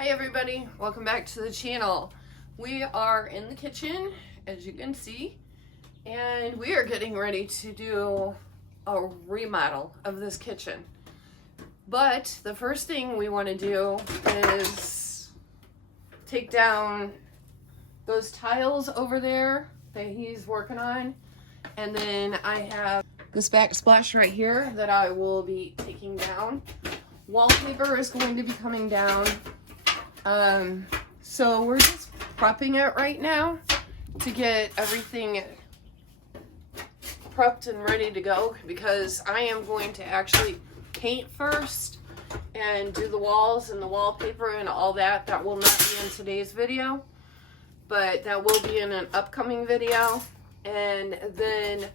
Hi everybody, welcome back to the channel. We are in the kitchen, as you can see, and we are getting ready to do a remodel of this kitchen. But the first thing we want to do is take down those tiles over there that he's working on, and then I have this backsplash right here that I will be taking down. Wallpaper is going to be coming down. So we're just prepping it right now to get everything prepped and ready to go, because I am going to actually paint first and do the walls and the wallpaper and all that. That will not be in today's video, but that will be in an upcoming video. And then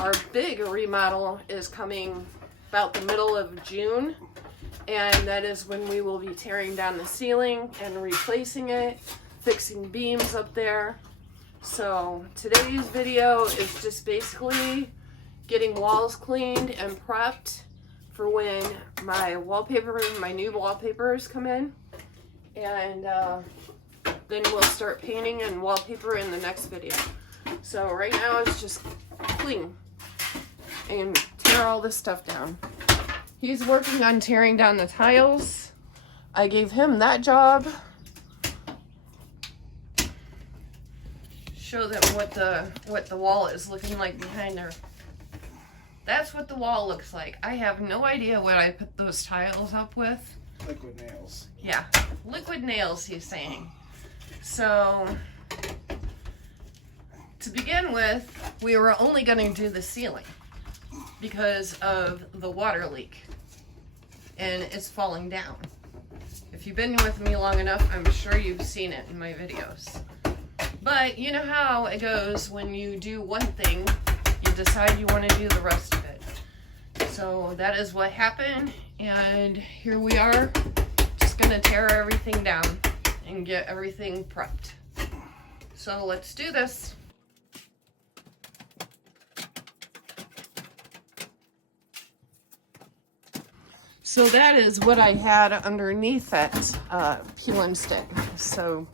our big remodel is coming about the middle of June. And that is when we will be tearing down the ceiling and replacing it, fixing beams up there. So today's video is just basically getting walls cleaned and prepped for when my new wallpapers come in. And then we'll start painting and wallpaper in the next video. So right now it's just clean and tear all this stuff down. He's working on tearing down the tiles. I gave him that job. Show them what the wall is looking like behind her. That's what the wall looks like. I have no idea what I put those tiles up with. Liquid nails. Yeah, liquid nails, he's saying. So, to begin with, we were only going to do the ceiling because of the water leak, and it's falling down. If you've been with me long enough, I'm sure you've seen it in my videos. But you know how it goes when you do one thing, you decide you want to do the rest of it. So that is what happened, and here we are, just gonna tear everything down and get everything prepped. So let's do this. So that is what I had underneath that peel and stick. So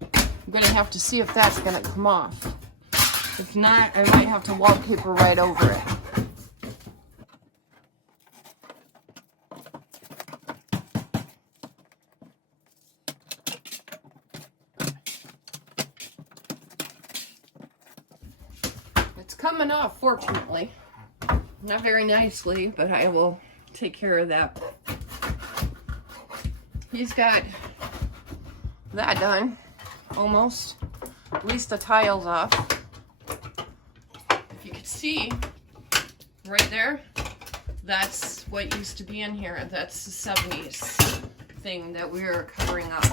I'm gonna have to see if that's gonna come off. If not, I might have to wallpaper right over it. It's coming off, fortunately. Not very nicely, but I will take care of that. He's got that done, almost. At least the tiles off. If you could see, right there, that's what used to be in here. That's the 70s thing that we were covering up.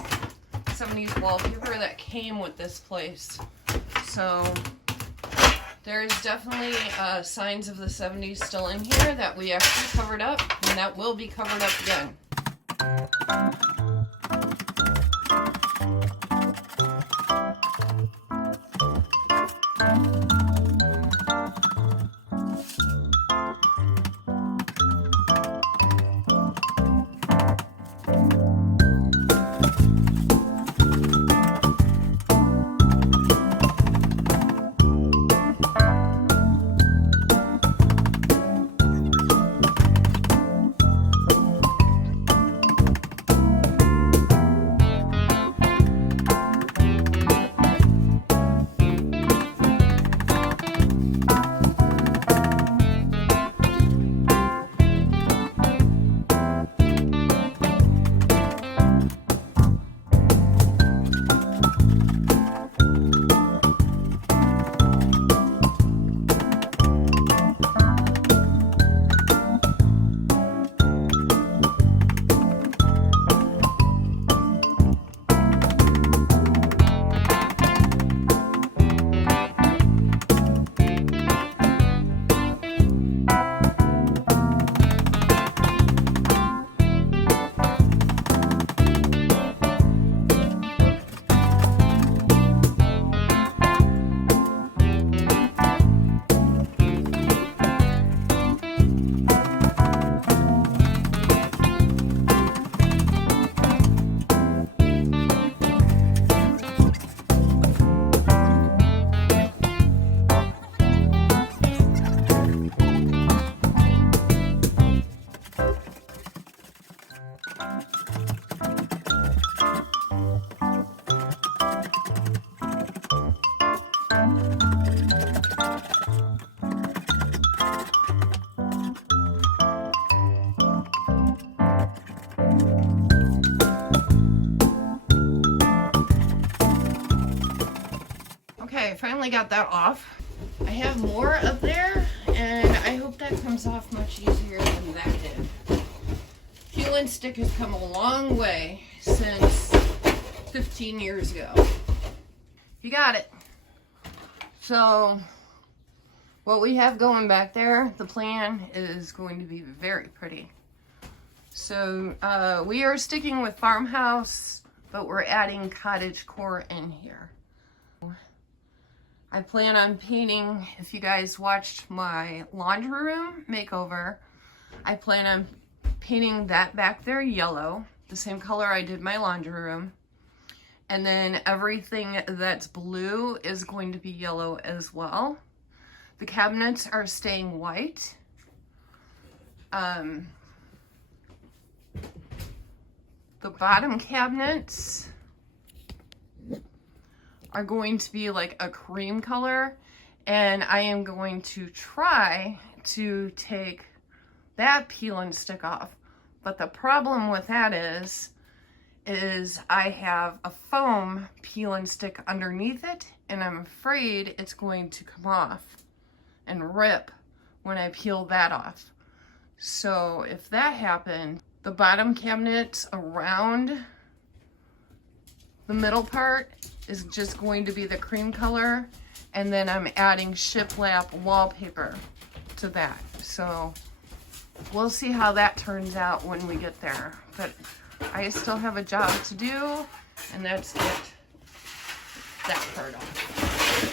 70s wallpaper that came with this place. So there's definitely signs of the 70s still in here that we actually covered up, and that will be covered up again. finally got that off. I have more up there, and I hope that comes off much easier than that did. Peel and stick has come a long way since 15 years ago. You got it. So what we have going back there, the plan is going to be very pretty. So we are sticking with farmhouse, but we're adding cottage core in here. I plan on painting, if you guys watched my laundry room makeover, I plan on painting that back there yellow, the same color I did my laundry room. And then everything that's blue is going to be yellow as well. The cabinets are staying white. The bottom cabinets are going to be like a cream color, and I am going to try to take that peel and stick off. But the problem with that is I have a foam peel and stick underneath it, and I'm afraid it's going to come off and rip when I peel that off. So if that happened, the bottom cabinets around the middle part is just going to be the cream color, and then I'm adding shiplap wallpaper to that. So we'll see how that turns out when we get there. But I still have a job to do, and that's get that part off.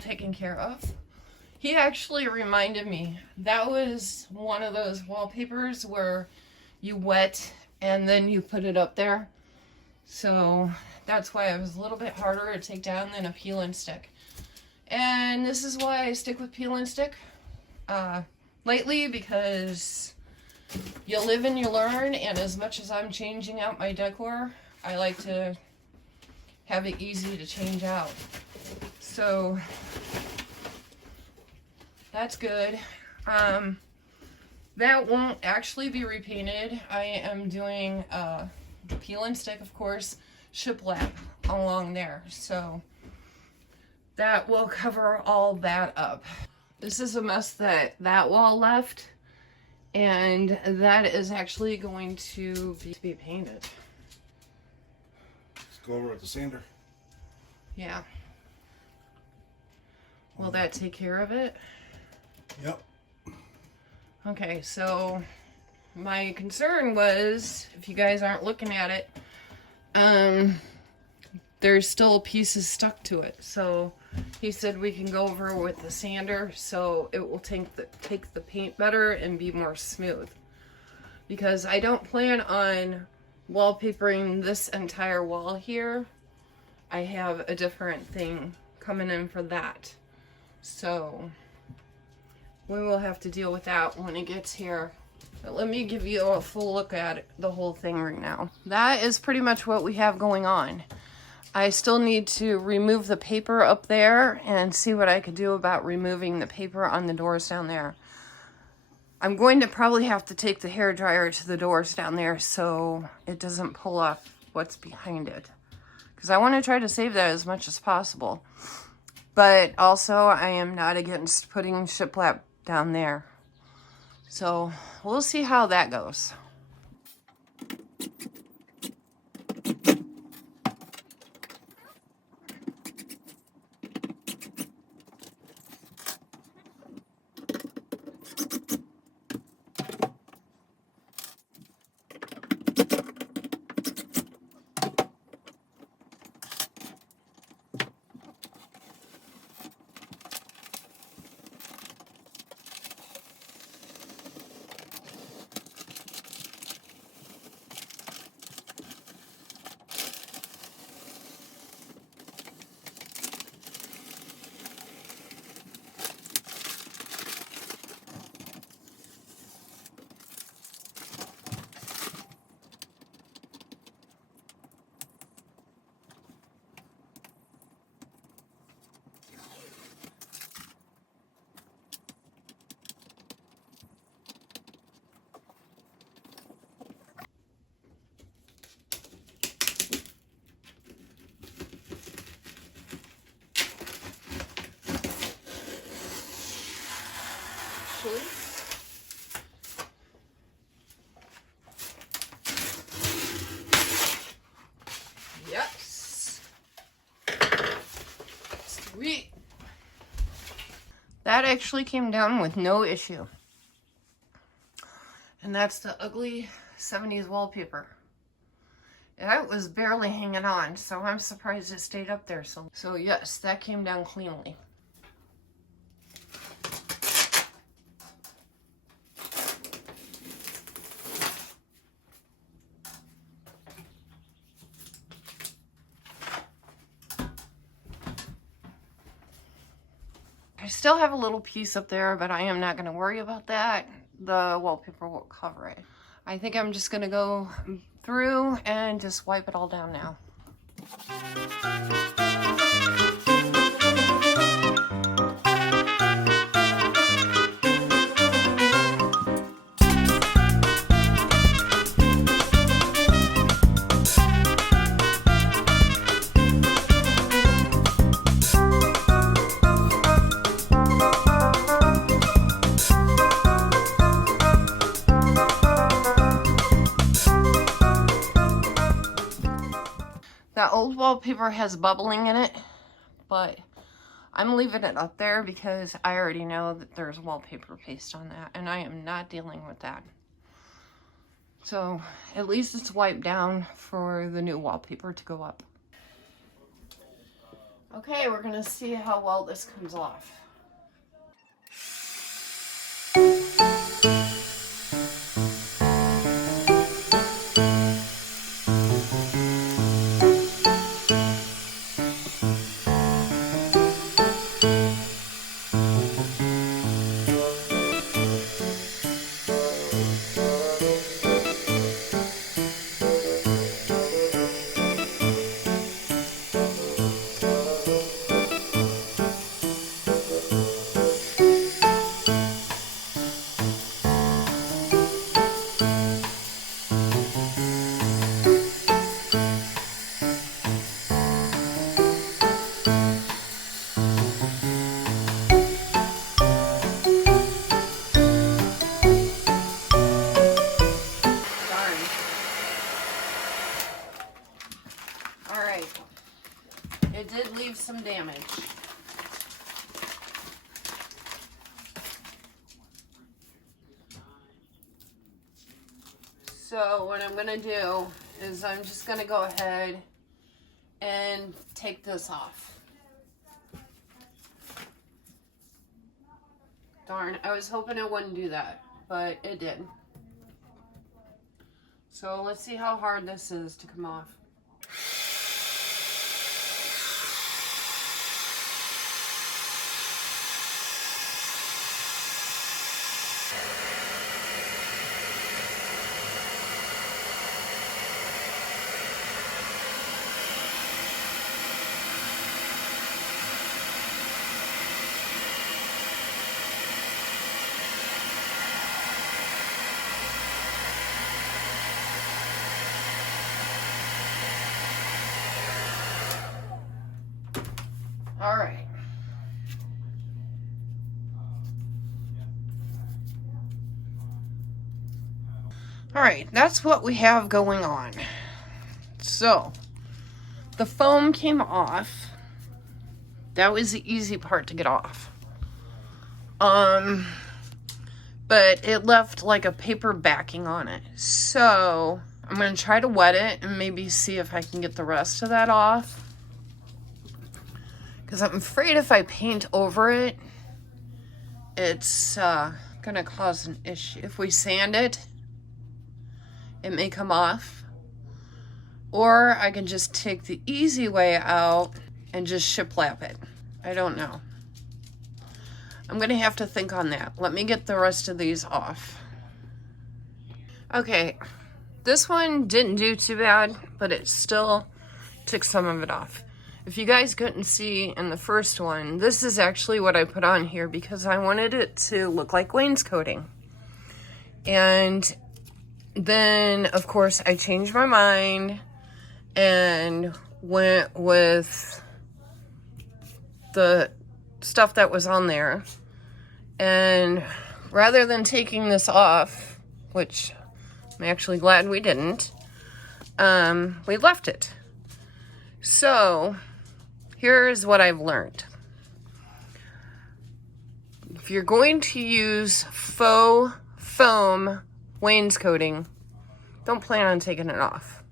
Taken care of. He actually reminded me that was one of those wallpapers where you wet and then you put it up there. So that's why it was a little bit harder to take down than a peel and stick. And this is why I stick with peel and stick lately, because you live and you learn, and as much as I'm changing out my decor, I like to have it easy to change out. So that's good. That won't actually be repainted. I am doing peel and stick, of course, shiplap along there. So that will cover all that up. This is a mess that wall left, and that is actually going to be painted. Let's go over with the sander. Yeah. Will that take care of it? Yep. Okay, so my concern was, if you guys aren't looking at it, there's still pieces stuck to it. So he said we can go over with the sander so it will take the paint better and be more smooth. Because I don't plan on wallpapering this entire wall here. I have a different thing coming in for that. So we will have to deal with that when it gets here. But let me give you a full look at it, the whole thing right now. That is pretty much what we have going on. I still need to remove the paper up there and see what I could do about removing the paper on the doors down there. I'm going to probably have to take the hairdryer to the doors down there so it doesn't pull off what's behind it. Because I want to try to save that as much as possible. But also, I am not against putting shiplap down there. So, we'll see how that goes. Yes. Sweet. That actually came down with no issue. And that's the ugly 70s wallpaper. That was barely hanging on, so I'm surprised it stayed up there. So yes, that came down cleanly. I still have a little piece up there, but I am not going to worry about that. The wallpaper will cover it. I think I'm just going to go through and just wipe it all down now. That old wallpaper has bubbling in it, but I'm leaving it up there because I already know that there's wallpaper paste on that, and I am not dealing with that. So at least it's wiped down for the new wallpaper to go up. Okay, we're gonna see how well this comes off. It did leave some damage. So what I'm gonna do is I'm just gonna go ahead and take this off. Darn, I was hoping it wouldn't do that, but it did. So let's see how hard this is to come off. All right, that's what we have going on. So, the foam came off. That was the easy part to get off. But it left like a paper backing on it. So, I'm going to try to wet it and maybe see if I can get the rest of that off. Because I'm afraid if I paint over it, it's going to cause an issue. If we sand it, it may come off. Or I can just take the easy way out and just shiplap it. I don't know. I'm going to have to think on that. Let me get the rest of these off. Okay, this one didn't do too bad, but it still took some of it off. If you guys couldn't see in the first one, this is actually what I put on here because I wanted it to look like wainscoting. And then, of course, I changed my mind and went with the stuff that was on there. And rather than taking this off, which I'm actually glad we didn't, we left it. So, here's what I've learned. If you're going to use faux foam wainscoting, don't plan on taking it off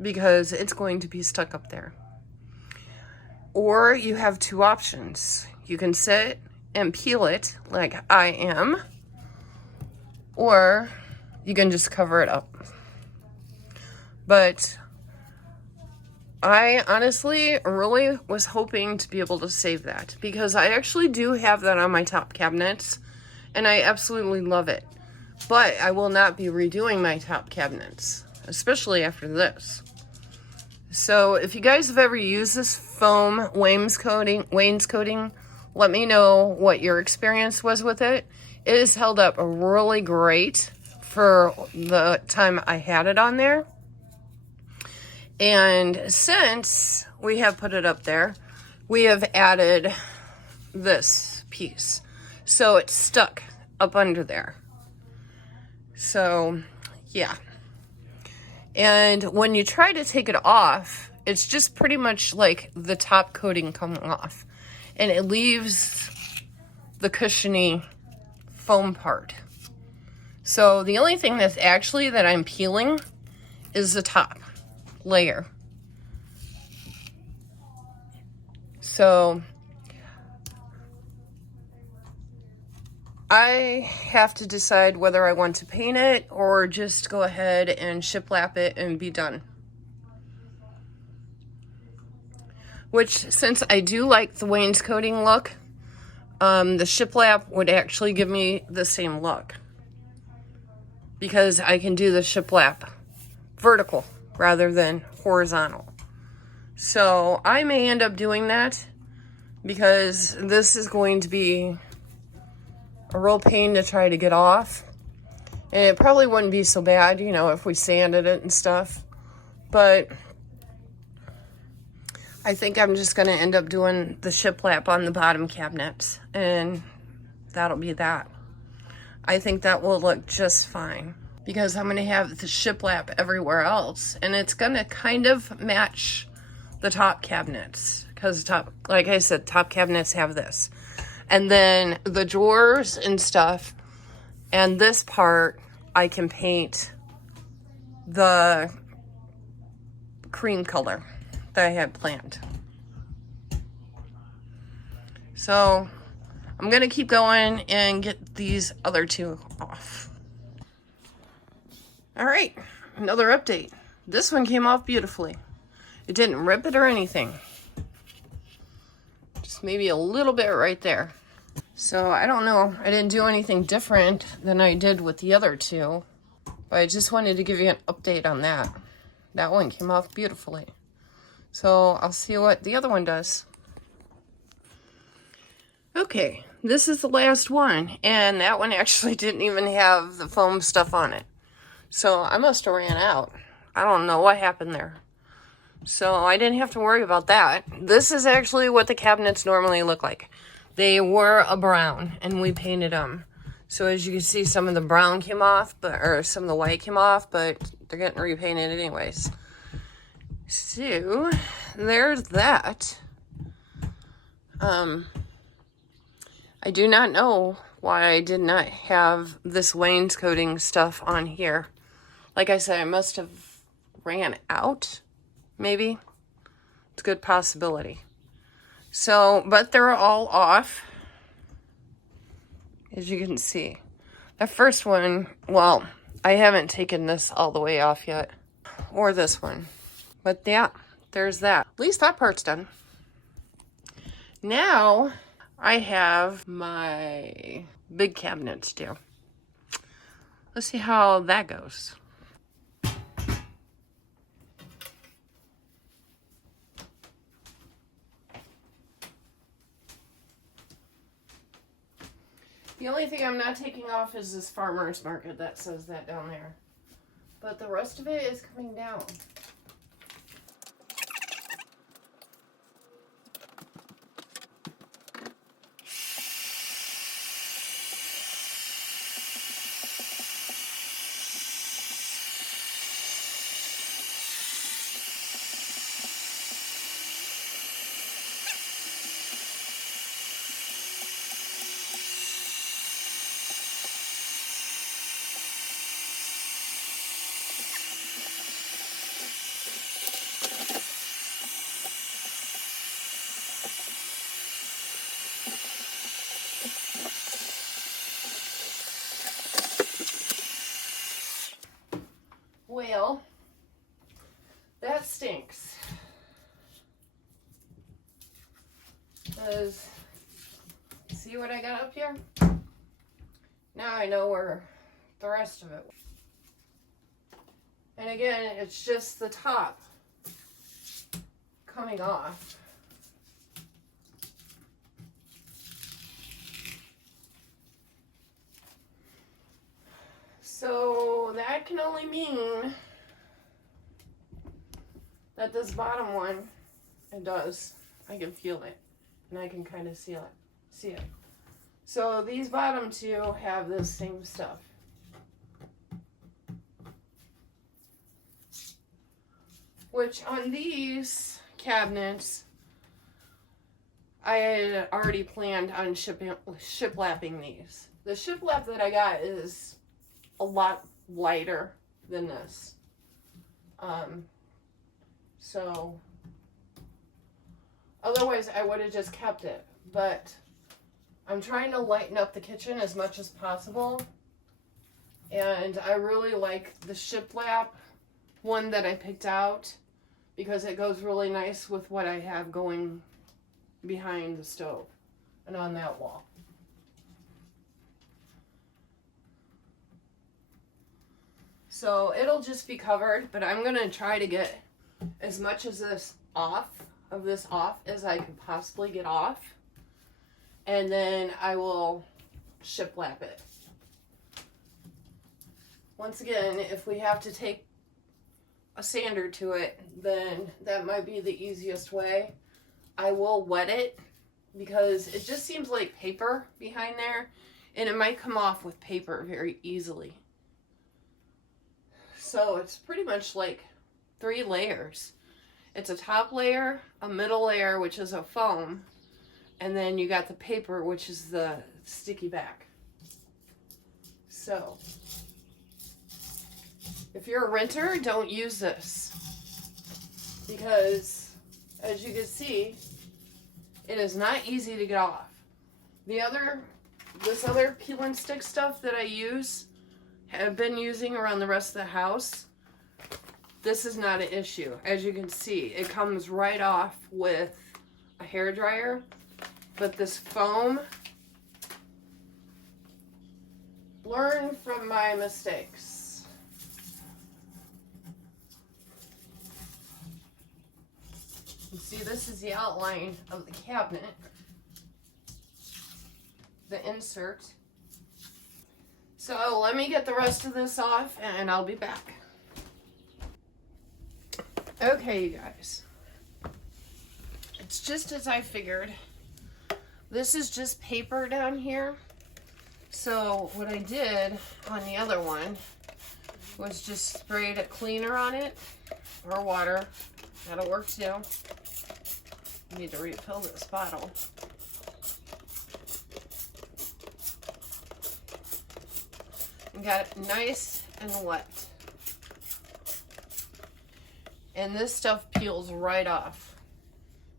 because it's going to be stuck up there. Or you have two options. You can sit and peel it like I am, or you can just cover it up. But I honestly really was hoping to be able to save that because I actually do have that on my top cabinets and I absolutely love it. But I will not be redoing my top cabinets, especially after this. So if you guys have ever used this foam wainscoting, let me know what your experience was with it. It has held up really great for the time I had it on there. And since we have put it up there, we have added this piece. So it's stuck up under there. So, yeah. And when you try to take it off, it's just pretty much like the top coating coming off. And it leaves the cushiony foam part. So the only thing that's actually that I'm peeling is the top layer. So I have to decide whether I want to paint it or just go ahead and shiplap it and be done. Which, since I do like the wainscoting look, the shiplap would actually give me the same look. Because I can do the shiplap vertical rather than horizontal. So I may end up doing that because this is going to be a real pain to try to get off. And it probably wouldn't be so bad, you know, if we sanded it and stuff. But I think I'm just going to end up doing the shiplap on the bottom cabinets. And that'll be that. I think that will look just fine. Because I'm going to have the shiplap everywhere else. And it's going to kind of match the top cabinets. Because, like I said, top cabinets have this. And then the drawers and stuff, and this part, I can paint the cream color that I had planned. So I'm going to keep going and get these other two off. All right, another update. This one came off beautifully. It didn't rip it or anything. Just maybe a little bit right there. So I don't know. I didn't do anything different than I did with the other two. But I just wanted to give you an update on that. That one came off beautifully. So I'll see what the other one does. Okay, this is the last one. And that one actually didn't even have the foam stuff on it. So I must have ran out. I don't know what happened there. So I didn't have to worry about that. This is actually what the cabinets normally look like. They were a brown and we painted them. So as you can see, some of the brown came off, or some of the white came off, but they're getting repainted anyways. So there's that. I do not know why I did not have this wainscoting stuff on here. Like I said, I must have ran out, maybe. It's a good possibility. So, but they're all off, as you can see. The first one, well, I haven't taken this all the way off yet, or this one. But yeah, there's that. At least that part's done. Now, I have my big cabinet to do. Let's see how that goes. The only thing I'm not taking off is this farmer's market that says that down there. But the rest of it is coming down. Well, that stinks. Because, see what I got up here? Now I know where the rest of it. And again, it's just the top coming off. So that can only mean that this bottom one, it does. I can feel it, and I can kind of see it. So these bottom two have this same stuff. Which on these cabinets, I had already planned on shiplapping these. The shiplap that I got is a lot lighter than this. So otherwise I would have just kept it, but I'm trying to lighten up the kitchen as much as possible, and I really like the shiplap one that I picked out because it goes really nice with what I have going behind the stove and on that wall. So it'll just be covered, but I'm gonna try to get as much of this off as I can possibly get off. And then I will shiplap it. Once again, if we have to take a sander to it, then that might be the easiest way. I will wet it because it just seems like paper behind there, and it might come off with paper very easily. So it's pretty much like 3 layers. It's a top layer, a middle layer, which is a foam, and then you got the paper, which is the sticky back. So if you're a renter, don't use this because, as you can see, it is not easy to get off. This other peel and stick stuff that I have been using around the rest of the house, this is not an issue. As you can see, it comes right off with a hairdryer, but this foam, learn from my mistakes. You see, this is the outline of the cabinet, the insert. So let me get the rest of this off and I'll be back. Okay, you guys. It's just as I figured. This is just paper down here. So what I did on the other one was just sprayed a cleaner on it, or water. That'll work too. I need to refill this bottle. And got it nice and wet. And this stuff peels right off.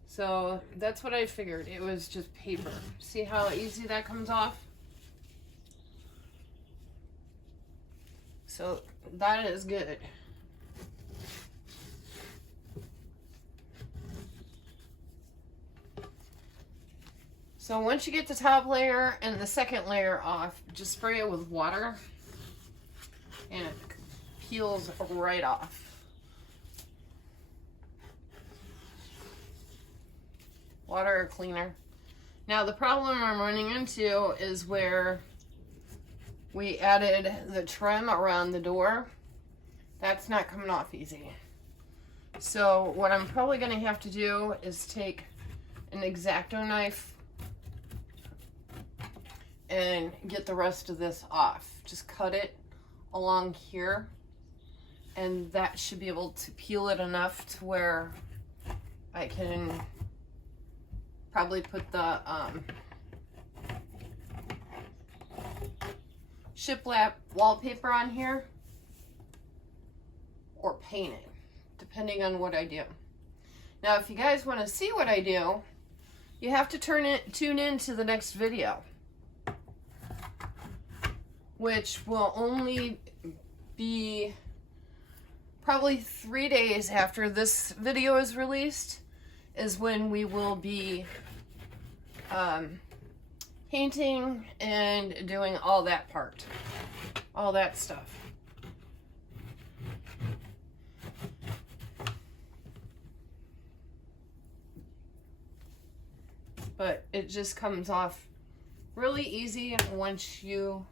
So that's what I figured. It was just paper. See how easy that comes off? So that is good. So once you get the top layer and the second layer off, just spray it with water and it peels right off. Water or cleaner. Now the problem I'm running into is where we added the trim around the door. That's not coming off easy. So what I'm probably going to have to do is take an X-Acto knife and get the rest of this off. Just cut it along here, and that should be able to peel it enough to where I can probably put the shiplap wallpaper on here or paint it, depending on what I do. Now, if you guys want to see what I do, you have to tune in to the next video, which will only be probably 3 days after this video is released, is when we will be painting and doing all that part, all that stuff. But it just comes off really easy once you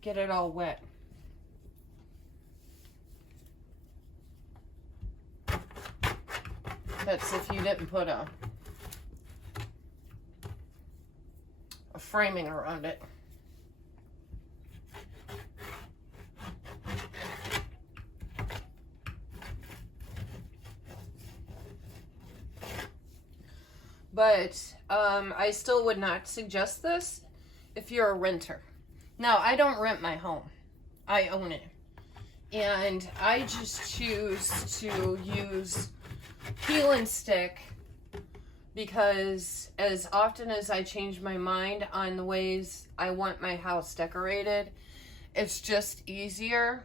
get it all wet. That's if you didn't put a framing around it. But I still would not suggest this if you're a renter. Now, I don't rent my home. I own it. And I just choose to use peel and stick because as often as I change my mind on the ways I want my house decorated, it's just easier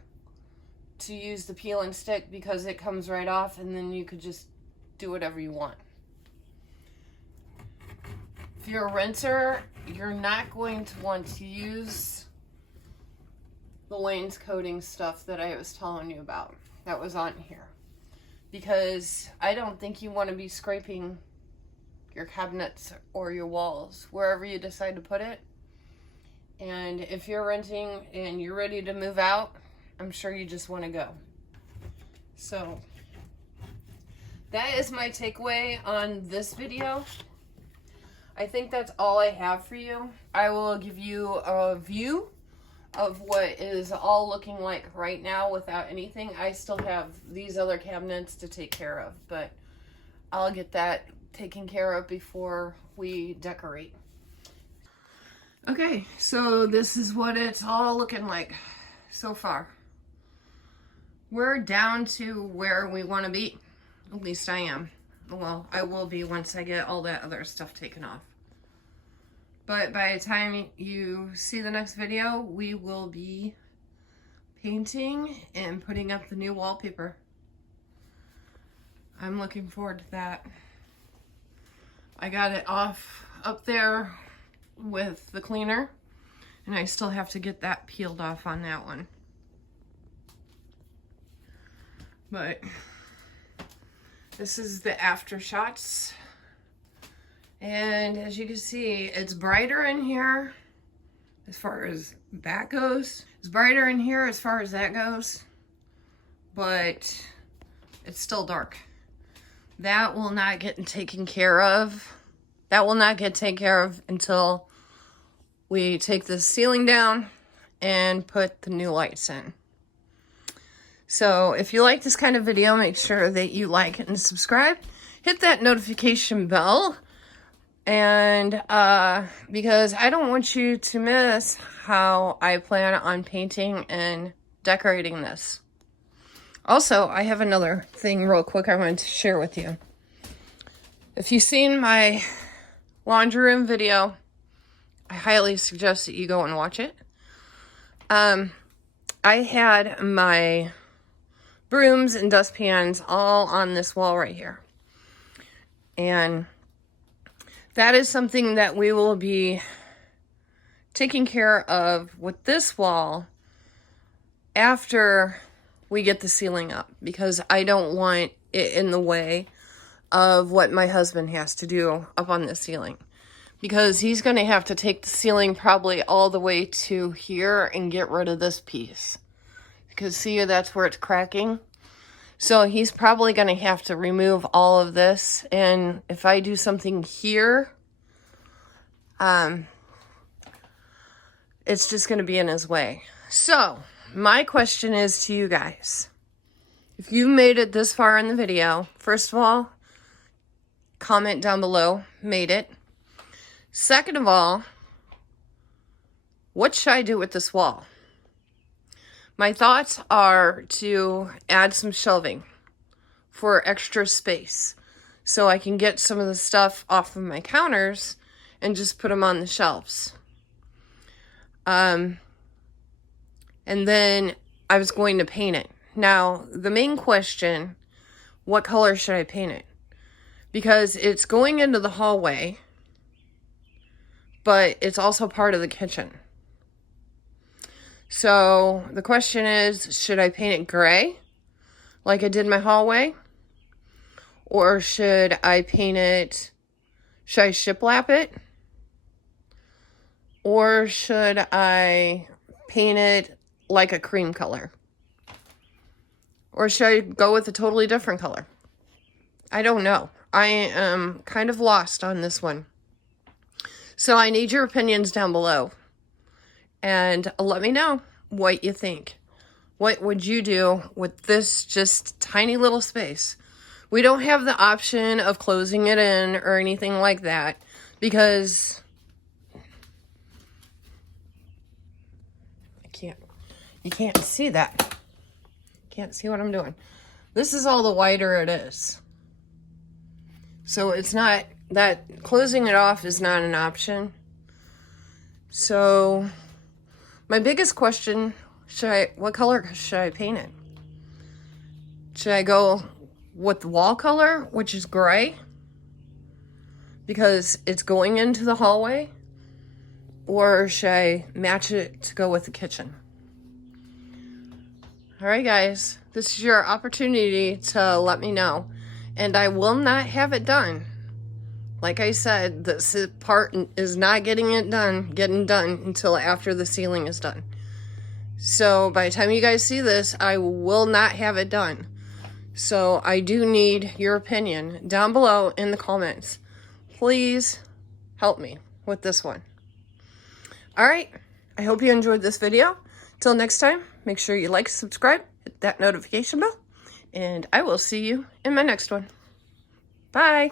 to use the peel and stick because it comes right off and then you could just do whatever you want. If you're a renter, you're not going to want to use the wainscoting stuff that I was telling you about that was on here, because I don't think you want to be scraping your cabinets or your walls wherever you decide to put it. And if you're renting and you're ready to move out, I'm sure you just want to go. So that is my takeaway on this video. I think that's all I have for you. I will give you a view of what is all looking like right now without anything. I still have these other cabinets to take care of, but I'll get that taken care of before we decorate. Okay, so this is what it's all looking like so far. We're down to where we want to be. At least I am. Well, I will be once I get all that other stuff taken off. But by the time you see the next video, we will be painting and putting up the new wallpaper. I'm looking forward to that. I got it off up there with the cleaner, and I still have to get that peeled off on that one. But this is the after shots. And as you can see, it's brighter in here as far as that goes. It's brighter in here as far as that goes, but it's still dark. That will not get taken care of. That will not get taken care of until we take the ceiling down and put the new lights in. So if you like this kind of video, make sure that you like and subscribe. Hit that notification bell. And because I don't want you to miss how I plan on painting and decorating this. Also, I have another thing real quick I wanted to share with you. If you've seen my laundry room video, I highly suggest that you go and watch it. I had my brooms and dustpans all on this wall right here. And that is something that we will be taking care of with this wall after we get the ceiling up, because I don't want it in the way of what my husband has to do up on the ceiling, because he's going to have to take the ceiling probably all the way to here and get rid of this piece, because see, that's where it's cracking. So he's probably going to have to remove all of this, and if I do something here, it's just going to be in his way. So my question is to you guys, if you've made it this far in the video, first of all, comment down below, made it. Second of all, what should I do with this wall? My thoughts are to add some shelving for extra space, so I can get some of the stuff off of my counters and just put them on the shelves. And then I was going to paint it. Now, the main question, what color should I paint it? Because it's going into the hallway, but it's also part of the kitchen. So the question is, should I paint it gray like I did my hallway? Or should I paint it, should I shiplap it? Or should I paint it like a cream color? Or should I go with a totally different color? I don't know. I am kind of lost on this one. So I need your opinions down below. And let me know what you think. What would you do with this just tiny little space? We don't have the option of closing it in or anything like that, because you can't see that. Can't see what I'm doing. This is all the wider it is. So it's not, that closing it off is not an option. So my biggest question, what color should I paint it? Should I go with the wall color, which is gray, because it's going into the hallway? Or should I match it to go with the kitchen? All right, guys, this is your opportunity to let me know. And I will not have it done. Like I said, this part is not getting done until after the ceiling is done. So by the time you guys see this, I will not have it done. So I do need your opinion down below in the comments. Please help me with this one. All right, I hope you enjoyed this video. Till next time, make sure you like, subscribe, hit that notification bell, and I will see you in my next one. Bye.